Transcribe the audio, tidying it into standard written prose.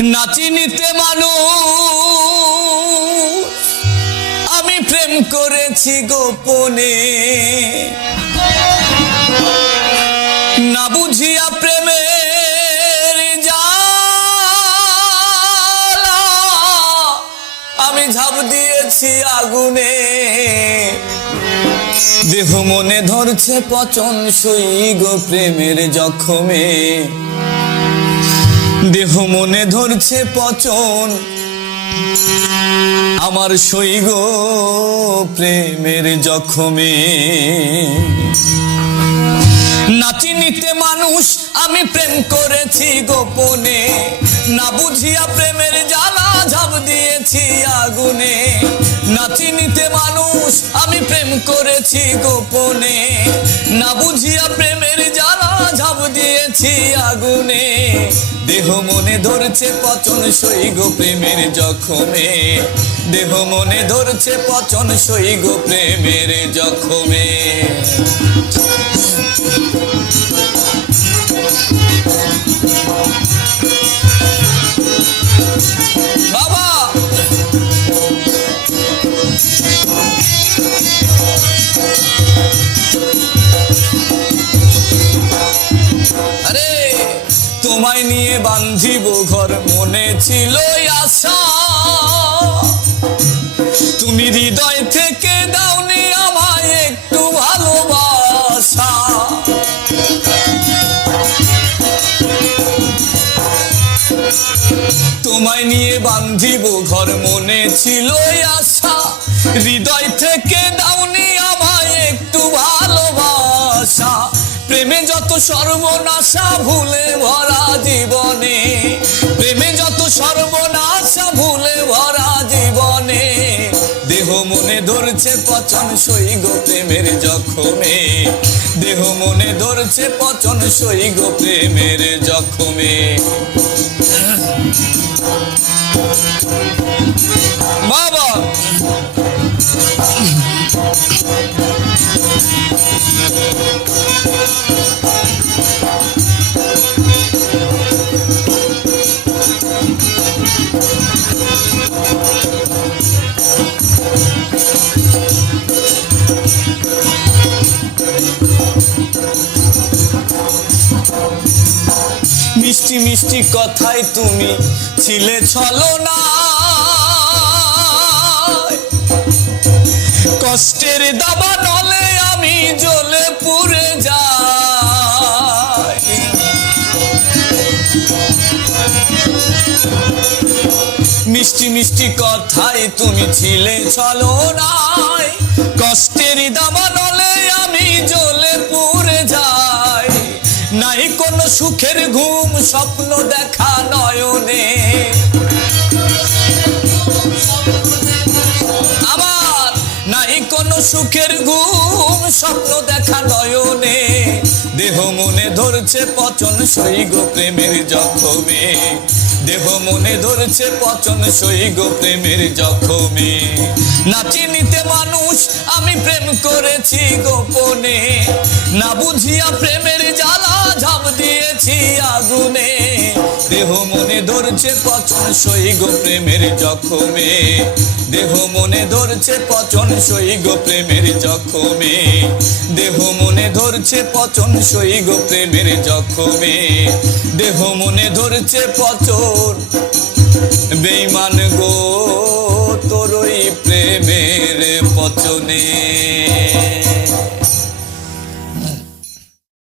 নাচিনিতে মানুষ আমি প্রেম করেছি গোপনে, না বুঝিয়া প্রেমের জ্বালা আমি ঝাঁপ দিয়েছি আগুনে। দেহ মনে ধরছে পচন সই গো প্রেমের জখমে, দেহ মনে ধরছে পচন আমার সই গো প্রেমের জখমে। নাচিনিতে মানুষ আমি প্রেম করেছি গোপনে, না বুঝিয়া প্রেমের জ্বালা ঝাঁপ দিয়েছি আগুনে। নাচিনিতে মানুষ আমি প্রেম করেছি গোপনে, না বুঝিয়া প্রেমের জ্বালা ঝাঁপ দিয়েছি আগুনে। দেহ মনে ধরছে পচন সই গো প্রেমের জখমে, দেহ মনে ধরছে পচন সই গো প্রেমের জখমে। বাবা আরে তোমায় নিয়ে বাঁধিব ঘর মনে ছিল আশা, তুমি হৃদয় থেকে দাওনি আমায় একটু ভালোবাসা। তোমায় নিয়ে বাঁধিব ঘর মনে ছিল আশা, হৃদয় থেকে দাওনি আমায় একটু ভালোবাসা। প্রেমে যত সর্বনাশা ভুলে ভরা জীবনে, প্রেমে যত সর্বনাশা ভুলে ভরা জীবনে। দেহ মনে ধরছে পচন সই গো প্রেমের জখমে, দেহ মনে ধরছে পচন সই গো প্রেমের জখমে। বাবা মিষ্টি মিষ্টি কথায় তুমি ছিলে ছলনা, কষ্টের দাবা নলে আমি জ্বলে পুড়ে যাই। মিষ্টি মিষ্টি কথায় তুমি ছিলে ছলনায়, কষ্টের দাবা নলে আমি জ্বলে পুড়ে যাই। নাই কোনো সুখের ঘুম স্বপ্ন দেখা নয়নে, আমার নাই কোনো সুখের ঘুম স্বপ্ন দেখা নয়নে। দেহ মনে ধরছে পচন সই গো প্রেমের জখমে, দেহ মনে ধরছে পচন সই গো প্রেমের জখমে। নাচিনিতে মানুষ আমি প্রেম করেছি গোপনে, না বুঝিয়া প্রেমের জ্বালা ঝাঁপ দিয়েছি আগুনে। দেহ মনে ধরছে পচন সই গো প্রেমের জখমে, দেহ মনে ধরছে পচন সই গো প্রেমের জখমে। দেহ মনে ধরছে পচন সই গো প্রেমের জখমে, দেহ মনে ধরছে পচন বেঈমান গো তোর ওই প্রেমের পচনে।